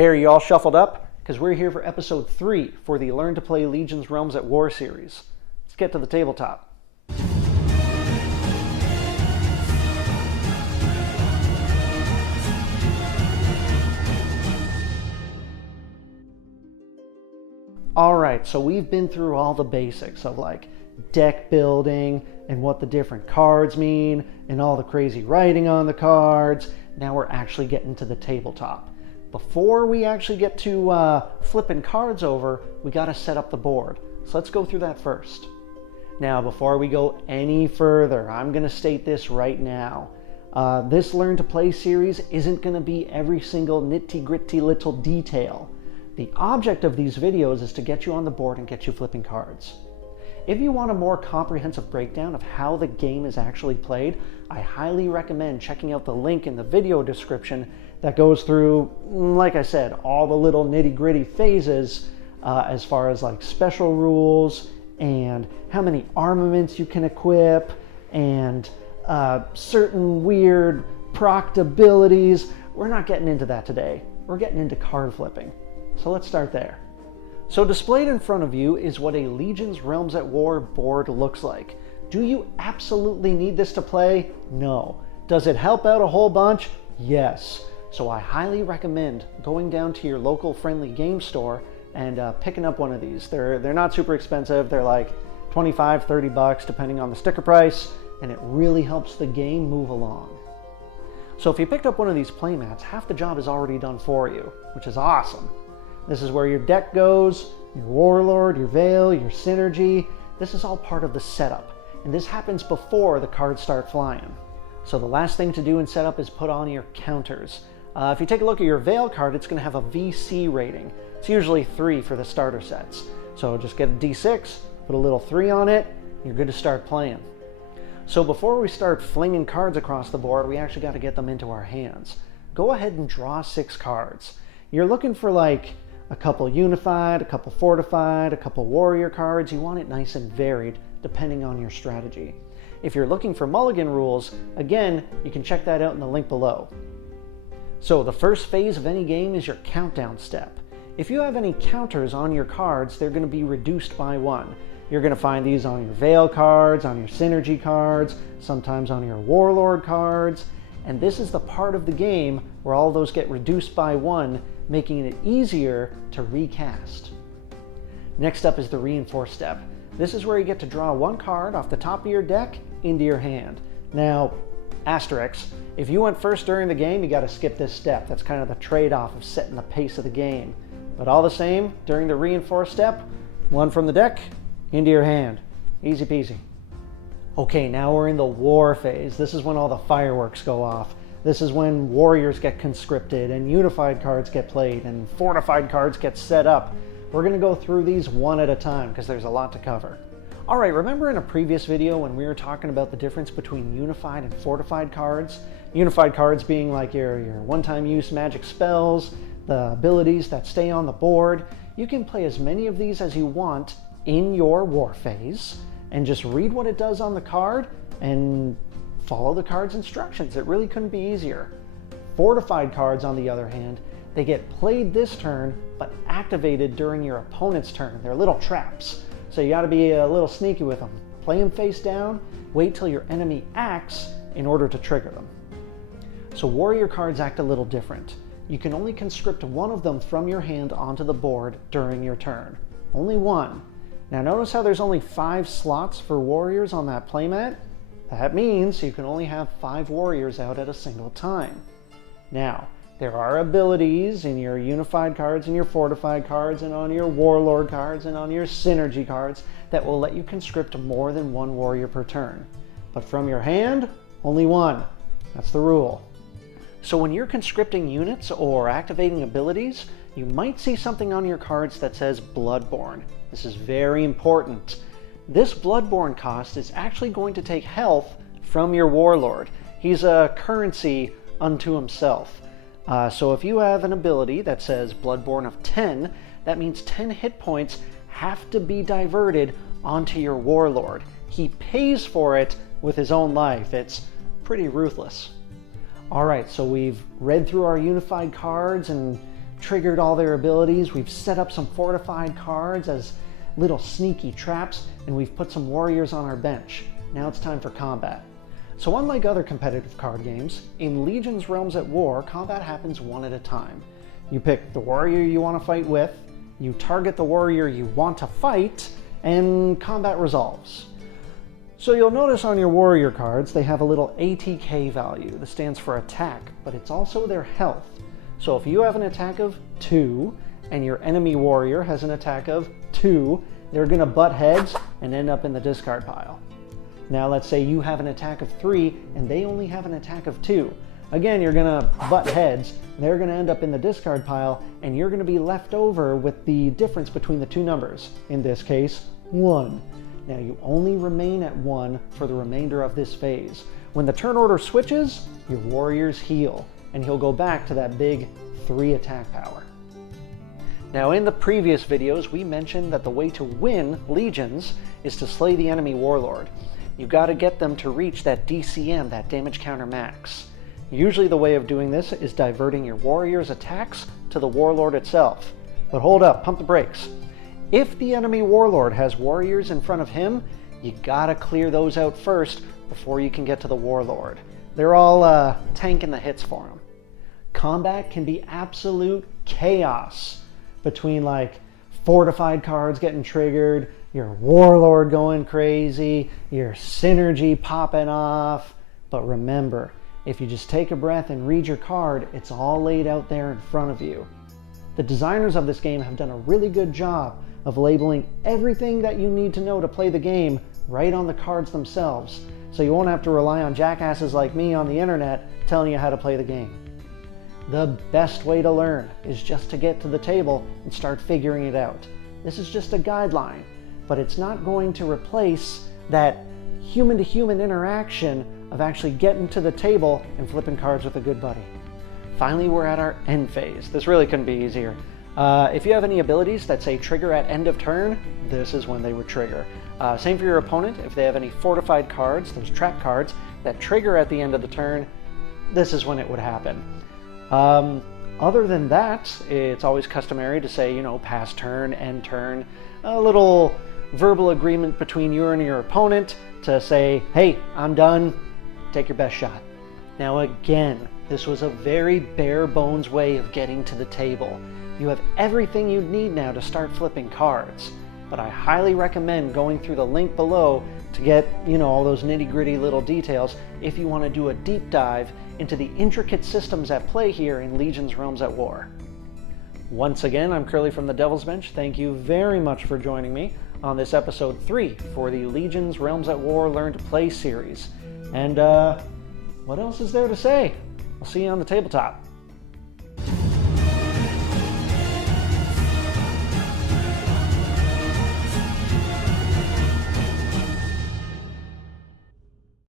Hey, are you all shuffled up? Because we're here for episode 3 for the Learn to Play Legions Realms at War series. Let's get to the tabletop. Alright, so we've been through all the basics of like deck building and what the different cards mean and all the crazy writing on the cards. Now we're actually getting to the tabletop. Before we actually get to flipping cards over, we got to set up the board. So let's go through that first. Now, before we go any further, I'm going to state this right now. This Learn to Play series isn't going to be every single nitty-gritty little detail. The object of these videos is to get you on the board and get you flipping cards. If you want a more comprehensive breakdown of how the game is actually played, I highly recommend checking out the link in the video description that goes through, like I said, all the little nitty-gritty phases as far as like special rules and how many armaments you can equip and certain weird proc abilities. We're not getting into that today. We're getting into card flipping. So let's start there. So displayed in front of you is what a Legions Realms at War board looks like. Do you absolutely need this to play? No. Does it help out a whole bunch? Yes. So I highly recommend going down to your local friendly game store and picking up one of these. They're not super expensive. They're like 25, 30 bucks depending on the sticker price, and it really helps the game move along. So if you picked up one of these playmats, half the job is already done for you, which is awesome. This is where your deck goes, your Warlord, your Veil, your Synergy. This is all part of the setup, and this happens before the cards start flying. So the last thing to do in setup is put on your counters. If you take a look at your Veil card, it's going to have a VC rating. It's usually 3 for the starter sets. So just get a D6, put a little 3 on it, you're good to start playing. So before we start flinging cards across the board, we actually got to get them into our hands. Go ahead and draw 6 cards. You're looking for like a couple unified, a couple fortified, a couple warrior cards. You want it nice and varied depending on your strategy. If you're looking for mulligan rules, again, you can check that out in the link below. So the first phase of any game is your countdown step. If you have any counters on your cards, they're going to be reduced by 1. You're going to find these on your Veil cards, on your Synergy cards, sometimes on your Warlord cards, and this is the part of the game where all those get reduced by 1, making it easier to recast. Next up is the reinforce step. This is where you get to draw 1 card off the top of your deck into your hand. Now, asterisk, if you went first during the game, you got to skip this step. That's kind of the trade-off of setting the pace of the game. But all the same, during the reinforce step, 1 from the deck into your hand. Easy peasy. Okay, now we're in the war phase. This is when all the fireworks go off. This is when warriors get conscripted and unified cards get played and fortified cards get set up. We're going to go through these one at a time because there's a lot to cover. Alright, remember in a previous video when we were talking about the difference between unified and fortified cards? Unified cards being like your one-time use magic spells, the abilities that stay on the board. You can play as many of these as you want in your war phase and just read what it does on the card and follow the card's instructions. It really couldn't be easier. Fortified cards, on the other hand, they get played this turn but activated during your opponent's turn. They're little traps. So you got to be a little sneaky with them. Play them face down, wait till your enemy acts in order to trigger them. So warrior cards act a little different. You can only conscript 1 of them from your hand onto the board during your turn. Only 1. Now notice how there's only 5 slots for warriors on that playmat? That means you can only have 5 warriors out at a single time. Now, there are abilities in your unified cards and your fortified cards and on your warlord cards and on your synergy cards that will let you conscript more than 1 warrior per turn. But from your hand, only 1. That's the rule. So when you're conscripting units or activating abilities, you might see something on your cards that says Bloodborne. This is very important. This Bloodborne cost is actually going to take health from your warlord. He's a currency unto himself. So if you have an ability that says Bloodborne of 10, that means 10 hit points have to be diverted onto your warlord. He pays for it with his own life. It's pretty ruthless. All right, so we've read through our unified cards and triggered all their abilities, we've set up some fortified cards as little sneaky traps, and we've put some warriors on our bench. Now it's time for combat. So unlike other competitive card games, in Legion's Realms at War, combat happens one at a time. You pick the warrior you want to fight with, you target the warrior you want to fight, and combat resolves. So you'll notice on your warrior cards they have a little ATK value. This stands for attack, but it's also their health. So if you have an attack of 2 and your enemy warrior has an attack of 2, they're going to butt heads and end up in the discard pile. Now let's say you have an attack of 3 and they only have an attack of 2. Again, you're going to butt heads, they're going to end up in the discard pile, and you're going to be left over with the difference between the two numbers. In this case, 1. Now you only remain at 1 for the remainder of this phase. When the turn order switches, your warriors heal, and he'll go back to that big 3 attack power. Now in the previous videos, we mentioned that the way to win legions is to slay the enemy warlord. You've got to get them to reach that DCM, that damage counter max. Usually the way of doing this is diverting your warrior's attacks to the warlord itself. But hold up, pump the brakes. If the enemy warlord has warriors in front of him, you gotta clear those out first before you can get to the warlord. They're all tanking the hits for him. Combat can be absolute chaos between like fortified cards getting triggered, your warlord going crazy, your synergy popping off. But remember, if you just take a breath and read your card, it's all laid out there in front of you. The designers of this game have done a really good job of labeling everything that you need to know to play the game right on the cards themselves, so you won't have to rely on jackasses like me on the internet telling you how to play the game. The best way to learn is just to get to the table and start figuring it out. This is just a guideline, but it's not going to replace that human-to-human interaction of actually getting to the table and flipping cards with a good buddy. Finally, we're at our end phase. This really couldn't be easier. If you have any abilities that say trigger at end of turn, this is when they would trigger. Same for your opponent. If they have any fortified cards, those trap cards, that trigger at the end of the turn, this is when it would happen. Other than that, it's always customary to say, you know, pass turn, end turn, a little verbal agreement between you and your opponent to say, hey, I'm done, take your best shot. Now again, this was a very bare bones way of getting to the table. You have everything you need now to start flipping cards, but I highly recommend going through the link below to get, you know, all those nitty-gritty little details if you want to do a deep dive into the intricate systems at play here in Legion's Realms at War. Once again, I'm Curly from the Devil's Bench. Thank you very much for joining me on this episode 3 for the Legion's Realms at War Learn to Play series. And what else is there to say? I'll see you on the tabletop.